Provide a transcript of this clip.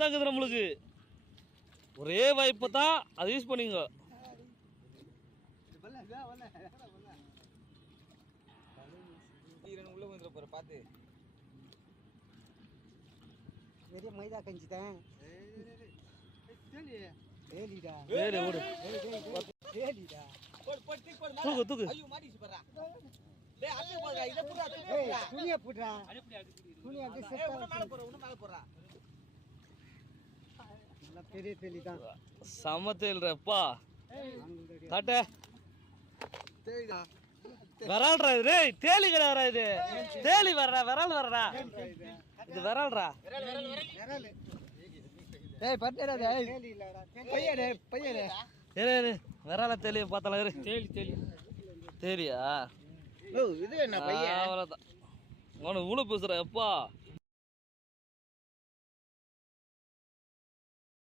தாக்குது நம்மளுக்கு. ஒரே வாய்ப்பு தான், அதை யூஸ் பண்ணிங்க. உள்ள வந்துட போற பாத்து. பெரிய மைதா கஞ்சிதான். ஏலிடா வேறு ஓடு. ஏலிடா தூக்கு தூக்கு. ஐயோ மாட்டிச்சு பாறா. டேய் அள்ளி போடா, இத புடா துணியா. துணியா புடா. துணியா அப்படியே செட் உன்ன மேல போற, உன்ன மேல போறா. நல்ல பெரிய தேலிதான். சமத்தேல்றப்பா. காட்ட. தேய்டா. விரல்றா இது. டேய் தேலி கிடையாதுடா இது. தேலி வரடா, விரல் வரடா. இது விரல்றா. விரல். டேய் பட்டேடா டேய். தேலி இல்லடா. பையனே பையனே. இரு விரல தேலியை பார்த்தாலும் இரு. தேலி தேலியா? ஓ இது என்ன பையன்? அவ்வளோதான். உனக்கு உழு பேசுற எப்பா.